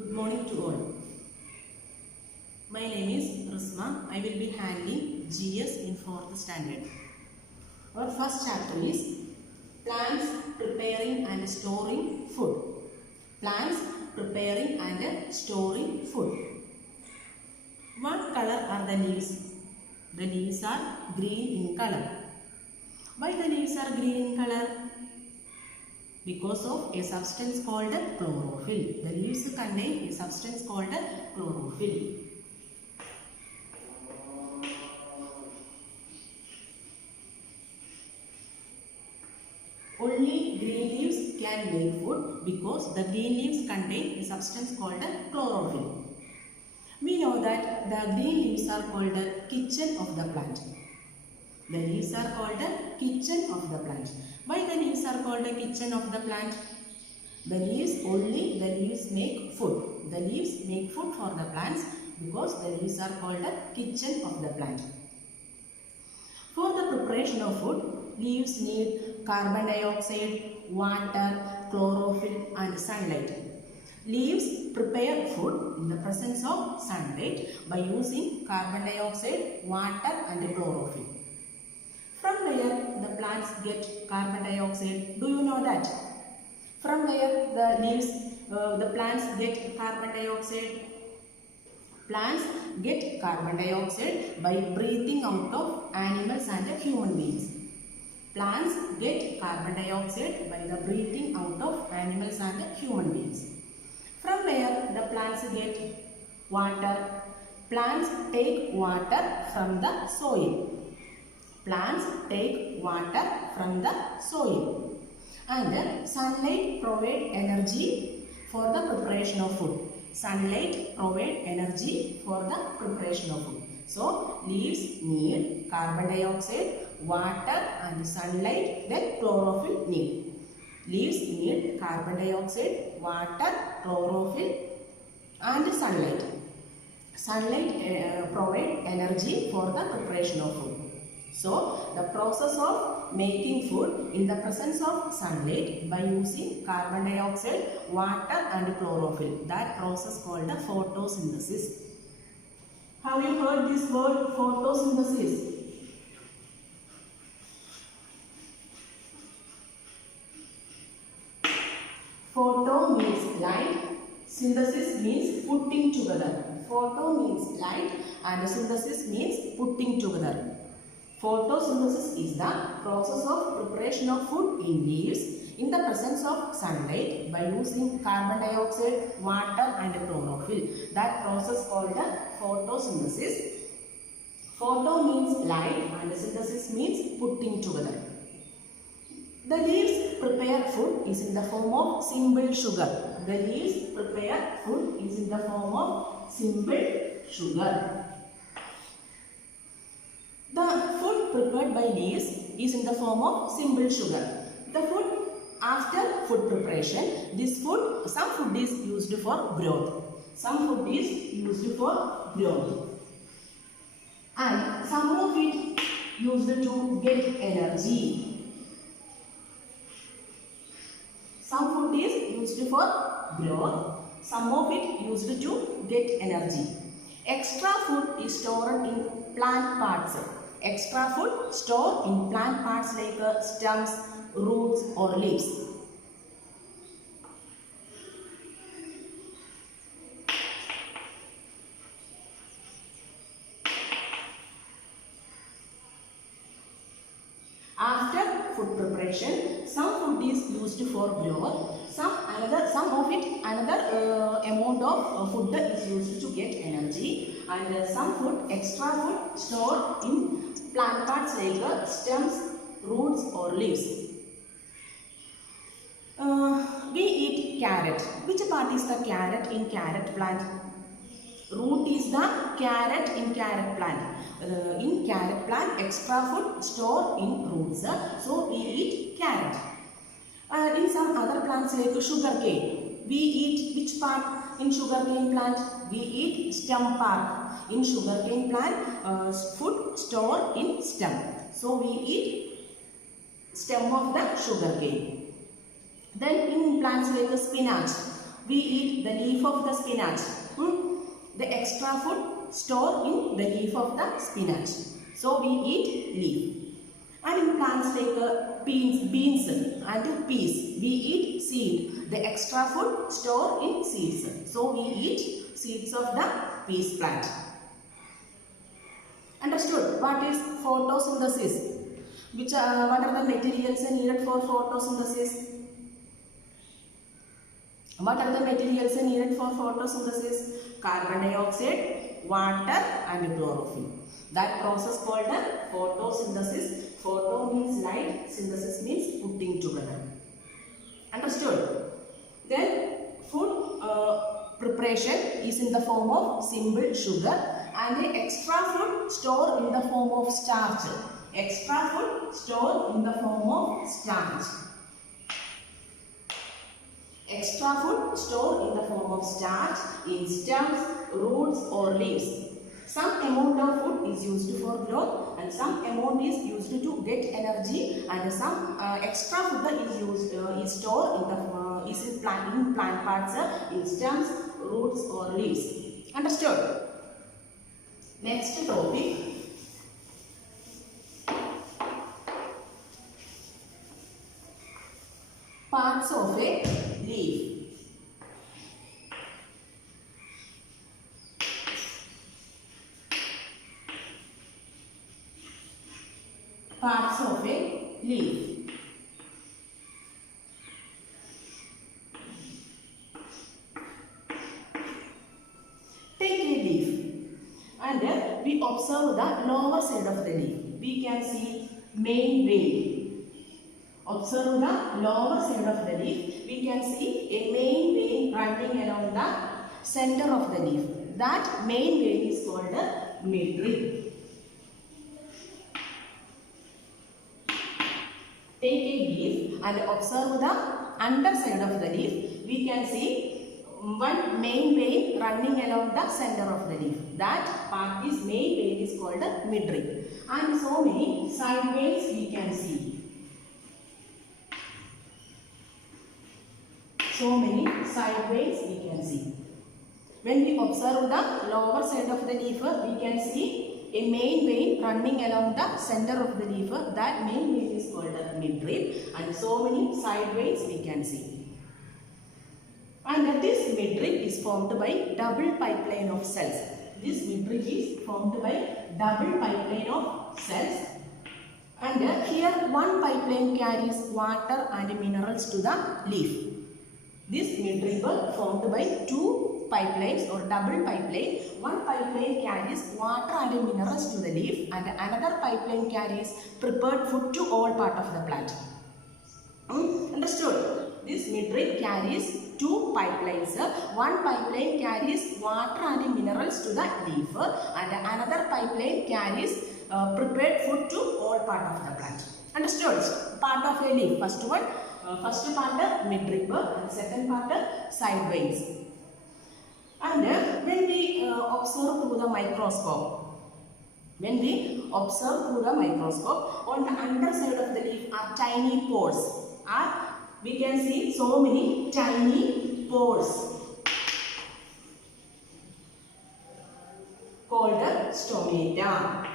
Good morning to all. My name is Risma. I will be handling GS in 4th standard. Our first chapter is plants preparing and storing food. Plants preparing and storing food. What color are the leaves? The leaves are green in color. Why the leaves are green in color? Because of a substance called chlorophyll. The leaves contain a substance called chlorophyll. Only green leaves can make food because the green leaves contain a substance called chlorophyll. We know that the green leaves are called the kitchen of the plant. The leaves are called the kitchen of the plant. Why the leaves are called the kitchen of the plant? The leaves make food. The leaves make food for the plants because the leaves are called the kitchen of the plant. For the preparation of food, leaves need carbon dioxide, water, chlorophyll and sunlight. Leaves prepare food in the presence of sunlight by using carbon dioxide, water and chlorophyll. From where the plants get carbon dioxide? Do you know that? From where the plants get carbon dioxide? Plants get carbon dioxide by breathing out of animals and human beings. Plants get carbon dioxide by the breathing out of animals and human beings. From where the plants get water? Plants take water from the soil. Plants take water from the soil. And sunlight provides energy for the preparation of food. Sunlight provides energy for the preparation of food. So, leaves need carbon dioxide, water and sunlight, then chlorophyll need. Leaves need carbon dioxide, water, chlorophyll and sunlight. Sunlight provides energy for the preparation of food. So, the process of making food in the presence of sunlight by using carbon dioxide, water and chlorophyll. That process called the photosynthesis. Have you heard this word photosynthesis? Photo means light, synthesis means putting together. Photo means light and synthesis means putting together. Photosynthesis is the process of preparation of food in leaves in the presence of sunlight by using carbon dioxide, water and chlorophyll. That process called the photosynthesis. Photo means light and synthesis means putting together. The leaves prepare food is in the form of simple sugar. The leaves prepare food is in the form of simple sugar. The food prepared by leaves is in the form of simple sugar. The food after food preparation, some food is used for growth. Some food is used for growth. And some of it used to get energy. Some food is used for growth. Some of it used to get energy. Extra food is stored in plant parts. Extra food stored in plant parts like stems, roots or leaves. After food preparation, some food is used for growth. Some amount of food is used to get energy, and some food, extra food stored in plant parts like stems, roots or leaves. We eat carrot. Which part is the carrot in carrot plant? Root is the carrot in carrot plant. In carrot plant, extra food stored in roots. So we eat carrot. In some other plants like sugar cane, we eat which part in sugar cane plant? We eat stem part. In sugar cane plant, food stored in stem. So we eat stem of the sugar cane. Then in plants like spinach, we eat the leaf of the spinach. The extra food stored in the leaf of the spinach. So we eat leaf. And in plants like beans and peas, we eat seed. The extra food stored in seeds. So we eat seeds of the peas plant. Understood? What is photosynthesis? What are the materials needed for photosynthesis? What are the materials needed for photosynthesis? Carbon dioxide, water and chlorophyll. That process called photosynthesis. Photo means light, synthesis means putting together. Understood? Then food preparation is in the form of simple sugar and the extra food stored in the form of starch. Extra food stored in the form of starch. Extra food stored in the form of starch in stems, roots or leaves. Some amount of food is used for growth and some amount is used to get energy, and some extra food is stored in the plant parts in stems, roots or leaves. Understood? Next topic. Parts of a leaf. Parts of a leaf. Take a leaf and we observe the lower side of the leaf. We can see main vein. Observe the lower side of the leaf. We can see a main vein running along the center of the leaf. That main vein is called a midrib. Take a leaf and observe the underside of the leaf. We can see one main vein running along the center of the leaf. That part is main vein is called a midrib. And so many side veins we can see. So many side veins we can see. When we observe the lower side of the leaf, we can see a main vein running along the center of the leaf. That main vein is called a midrib, and so many side veins we can see. And this midrib is formed by double pipeline of cells. This midrib is formed by double pipeline of cells. And here one pipeline carries water and minerals to the leaf. This midrib formed by two pipelines or double pipeline. One pipeline carries water and minerals to the leaf, and another pipeline carries prepared food to all part of the plant. Understood? This midrib carries two pipelines. One pipeline carries water and minerals to the leaf, and another pipeline carries prepared food to all part of the plant. Understood? Part of a leaf. First one. First part midrib and second part side veins. And when we observe through the microscope, on the underside of the leaf are tiny pores. We can see so many tiny pores called stomata.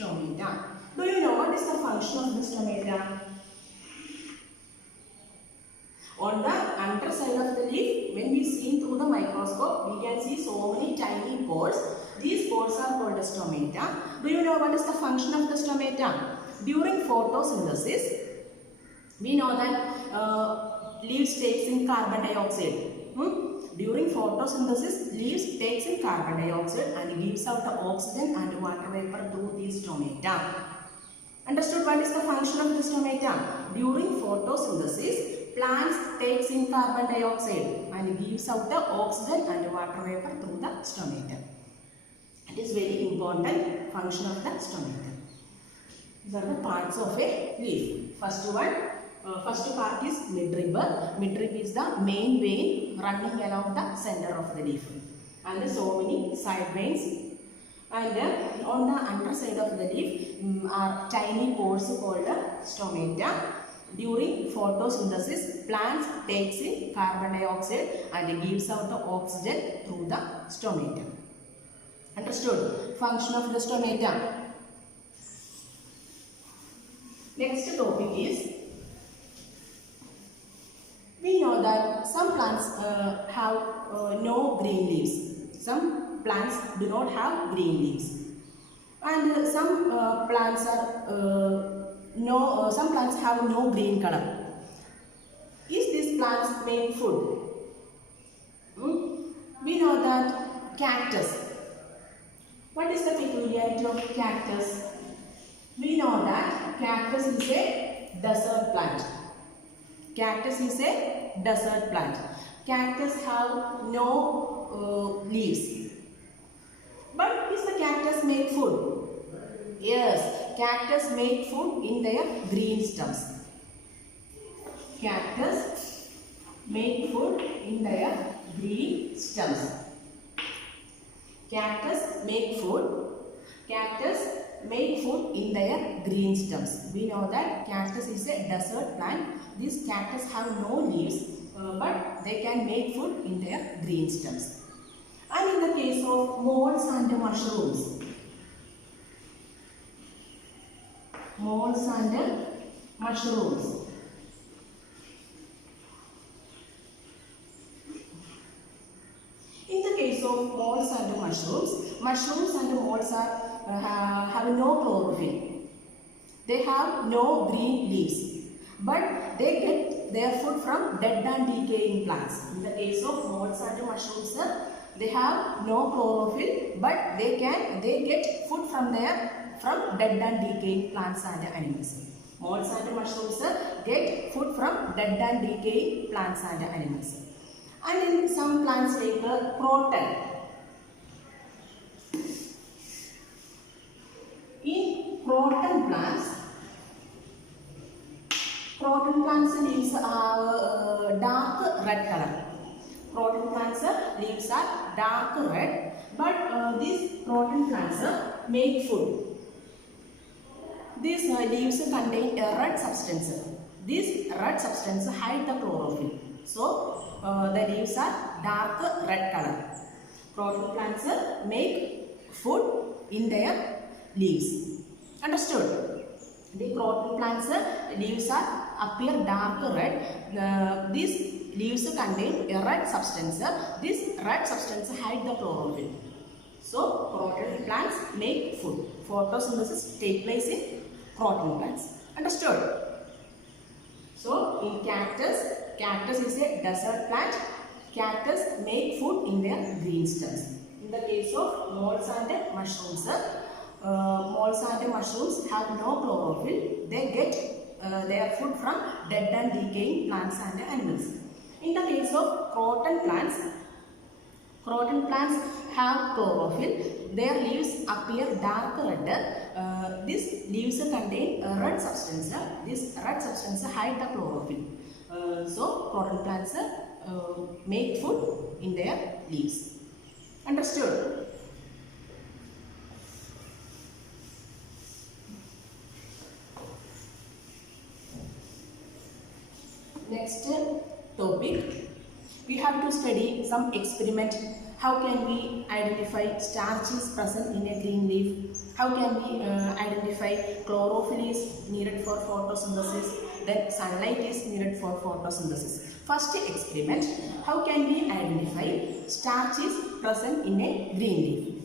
Stomata. Do you know what is the function of the stomata? On the underside of the leaf, when we see through the microscope, we can see so many tiny pores. These pores are called stomata. Do you know what is the function of the stomata? During photosynthesis, we know that leaves takes in carbon dioxide. During photosynthesis, leaves takes in carbon dioxide and gives out the oxygen and water vapor through these stomata. Understood what is the function of the stomata? During photosynthesis, plants takes in carbon dioxide and gives out the oxygen and water vapor through the stomata. It is very important function of the stomata. These are the parts of a leaf. First part is midrib. Midrib is the main vein running along the center of the leaf, and so many side veins. And on the underside of the leaf are tiny pores called stomata. During photosynthesis, plants takes in carbon dioxide and gives out the oxygen through the stomata. Understood? Function of the stomata. Next topic is, we know that some plants have no green leaves. Some plants do not have green leaves. And some plants are some plants have no green color. Is these plants make food? We know that cactus. What is the peculiarity of cactus? We know that cactus is a desert plant. Cactus is a desert plant. Cactus have no leaves. But is the cactus make food? Yes, cactus make food in their green stems. Cactus make food in their green stems. Cactus make food. Cactus make food in their green stems. We know that cactus is a desert plant. These cactus have no leaves, but they can make food in their green stems. And in the case of molds and mushrooms, molds and mushrooms, in the case of molds and mushrooms, mushrooms and molds are have no chlorophyll. They have no green leaves, but they get their food from dead and decaying plants. In the case of molds and mushrooms, they have no chlorophyll, but they get food from dead and decaying plants and animals. Molds and mushrooms get food from dead and decaying plants and animals. And in some plants like croton. In croton plants leaves are dark red color. Croton plants leaves are dark red, but these croton plants make food. These leaves contain a red substance. This red substance hides the chlorophyll. So the leaves are dark red color. Croton plants make food in their leaves. Understood? The croton plants leaves appear dark red. These leaves contain a red substance. This red substance hides the chlorophyll. So croton plants make food. Photosynthesis takes place in croton plants. Understood? So in cactus is a desert plant. Cactus make food in their green stems. In the case of molds and mushrooms, have no chlorophyll. They get their food from dead and decaying plants and animals. In the case of croton plants have chlorophyll. Their leaves appear dark red. These leaves contain a red substance. This red substance hides the chlorophyll. So croton plants make food in their leaves. Understood? Next topic, we have to study some experiment. How can we identify starch is present in a green leaf? How can we identify chlorophyll is needed for photosynthesis? Then sunlight is needed for photosynthesis. First experiment, how can we identify starch is present in a green leaf?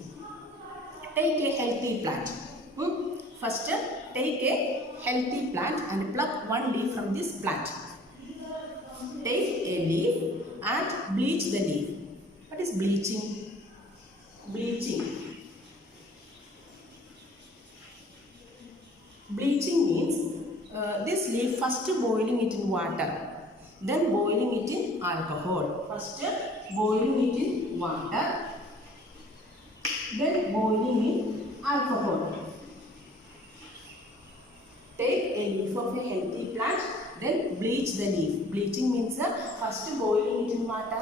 Take a healthy plant. First, take a healthy plant and pluck one leaf from this plant. Take a leaf and bleach the leaf. What is bleaching? Bleaching. Bleaching means this leaf first boiling it in water, then boiling it in alcohol. First boiling it in water, then boiling in alcohol. Take a leaf of a healthy plant, then bleach the leaf. Bleaching means first boiling it in water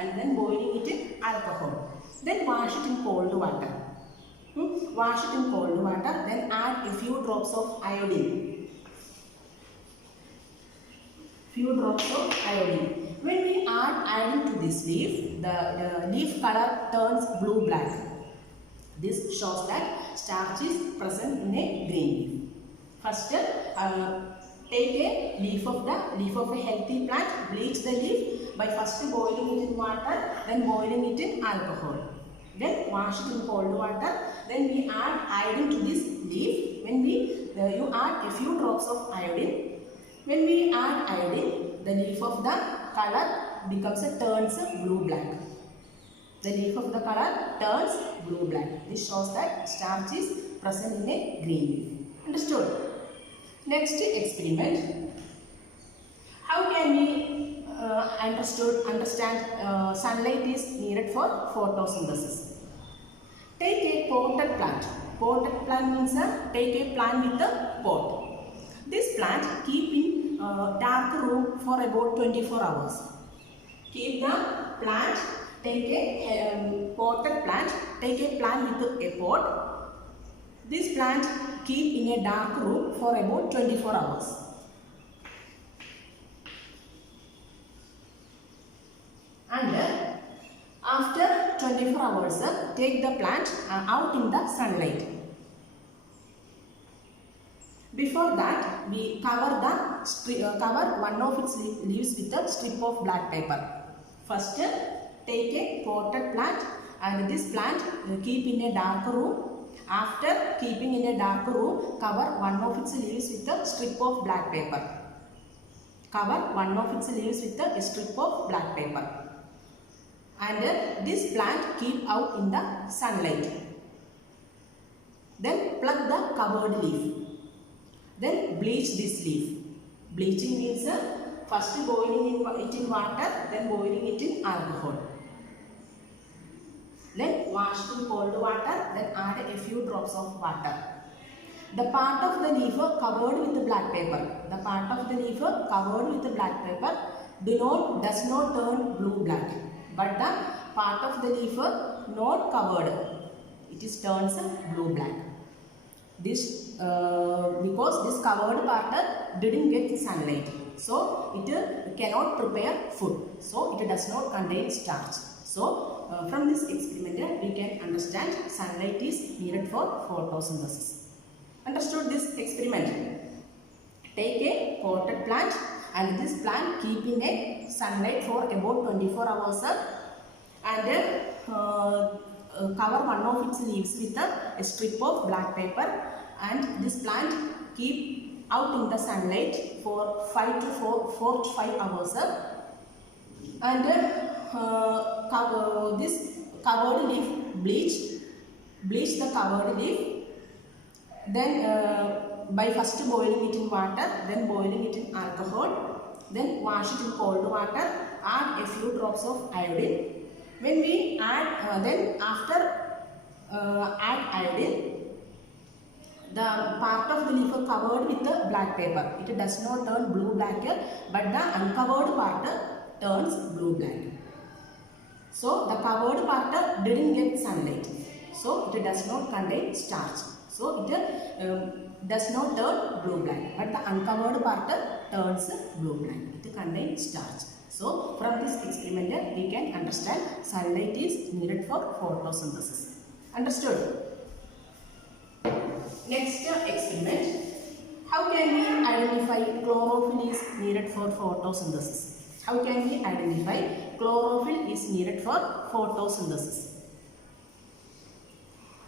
and then boiling it in alcohol. Then wash it in cold water. Wash it in cold water, then add a few drops of iodine. few drops of iodine. When we add iodine to this leaf, the leaf color turns blue-black. This shows that starch is present in a green leaf. First, take a leaf of a healthy plant, bleach the leaf by first boiling it in water, then boiling it in alcohol. Then wash it in cold water. Then we add iodine to this leaf. When you add a few drops of iodine. When we add iodine, the leaf of the color turns blue-black. The leaf of the color turns blue-black. This shows that starch is present in a green leaf. Understood? Next experiment. How can we understand sunlight is needed for photosynthesis? Take a potted plant. Potted plant means take a plant with a pot. This plant keep in dark room for about 24 hours. Keep the plant, take a potted plant, take a plant with a pot. This plant keep in a dark room for about 24 hours. And after 24 hours, take the plant out in the sunlight. Before that, we cover one of its leaves with a strip of black paper. First, take a potted plant and this plant keep in a dark room. After keeping in a dark room, cover one of its leaves with a strip of black paper. Cover one of its leaves with a strip of black paper. And this plant keep out in the sunlight. Then pluck the covered leaf. Then bleach this leaf. Bleaching means first boiling it in water, then boiling it in alcohol. Then wash in cold water, then add a few drops of water. The part of the leaf covered with black paper. The part of the leaf covered with black paper does not turn blue-black. But the part of the leaf not covered, it turns blue-black. This because this covered part didn't get sunlight, so it cannot prepare food. So it does not contain starch. So from this experiment we can understand sunlight is needed for photosynthesis. Understood this experiment? Take a potted plant and this plant keep in a sunlight for about 24 hours and cover one of its leaves with a strip of black paper, and this plant keep out in the sunlight for 4 to 5 hours and this covered leaf bleach the covered leaf. Then by first boiling it in water, then boiling it in alcohol, then wash it in cold water, add a few drops of iodine. When we add, then after add iodine, the part of the leaf covered with the black paper. It does not turn blue-black, but the uncovered part turns blue-black. So the covered part didn't get sunlight, so it does not contain starch. So it does not turn blue-black, but the uncovered part turns blue-black. It contains starch. So from this experiment we can understand sunlight is needed for photosynthesis. Understood? Next experiment. How can we identify chlorophyll is needed for photosynthesis? How can we identify chlorophyll is needed for photosynthesis?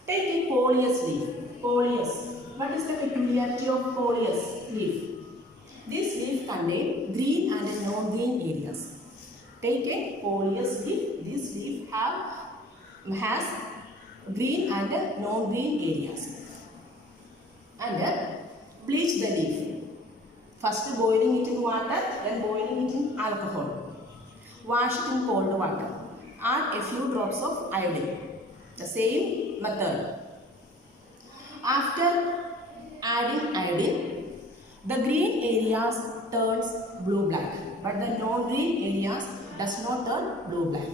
Take a coleus leaf. Coleus. What is the peculiarity of coleus leaf? This leaf contains green and non-green areas. Take a coleus leaf. This leaf has green and non-green areas. And bleach the leaf. First boiling it in water, then boiling it in alcohol. Wash it in cold water. Add a few drops of iodine. The same method. After adding iodine, the green areas turns blue-black, but the non-green areas does not turn blue-black.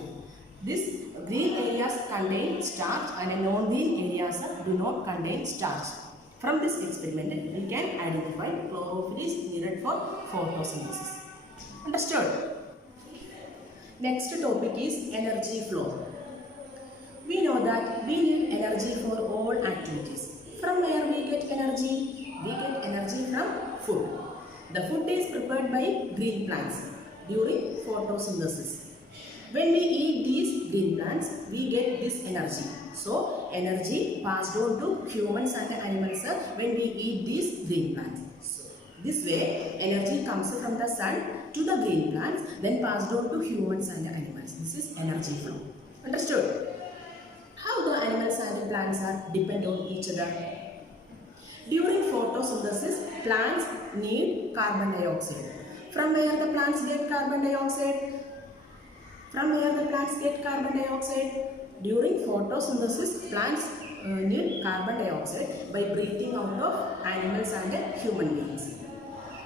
This green areas contain starch and non-green areas do not contain starch. From this experiment, we can identify chlorophyll is needed for photosynthesis. Understood? Next topic is energy flow. We know that we need energy for all activities. From where we get energy? We get energy from food. The food is prepared by green plants during photosynthesis. When we eat these green plants, we get this energy. So, energy passed on to humans and animals when we eat these green plants. So, this way, energy comes from the sun to the green plants, then passed on to humans and animals. This is energy flow. Understood? How the animals and plants are depend on each other? During photosynthesis, plants need carbon dioxide. From where the plants get carbon dioxide? From where the plants get carbon dioxide? During photosynthesis, plants need carbon dioxide by breathing out of animals and human beings.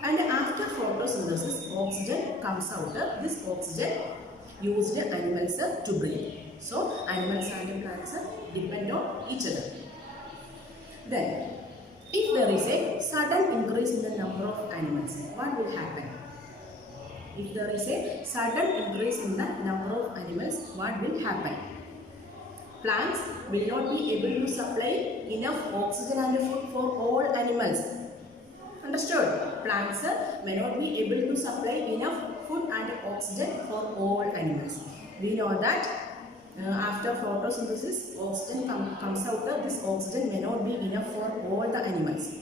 And after photosynthesis, oxygen comes out. This oxygen used animals to breathe. So, animals and plants depend on each other. Then, if there is a sudden increase in the number of animals, what will happen? If there is a sudden increase in the number of animals, what will happen? Plants will not be able to supply enough oxygen and food for all animals. Understood? Plants may not be able to supply enough food and oxygen for all animals. We know that after photosynthesis, oxygen comes out. This oxygen may not be enough for all the animals.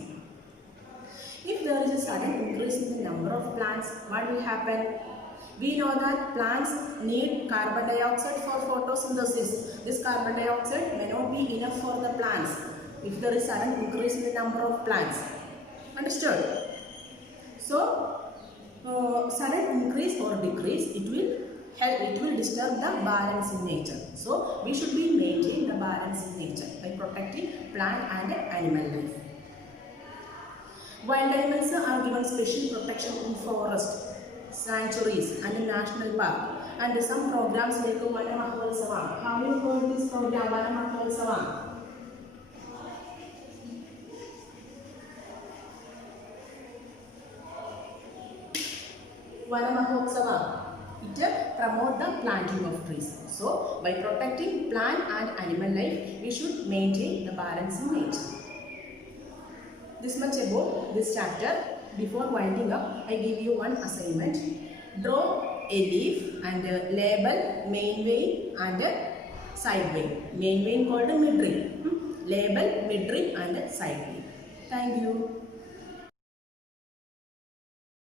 If there is a sudden increase in the number of plants, what will happen? We know that plants need carbon dioxide for photosynthesis. This carbon dioxide may not be enough for the plants if there is sudden increase in the number of plants. Understood? So, sudden increase or decrease, it will disturb the balance in nature. So, we should be maintaining the balance in nature by protecting plant and animal life. Wild animals are given special protection in forest, sanctuaries and national park. And some programs like Vana Mahotsava. How do you call this program? Vana Mahotsava. Vana Mahotsava. It promotes the planting of trees. So, by protecting plant and animal life, we should maintain the balance in nature. This much about this chapter. Before winding up, I give you one assignment. Draw a leaf and label main vein and side vein. Main vein called midrib. Label midrib and side vein. Thank you.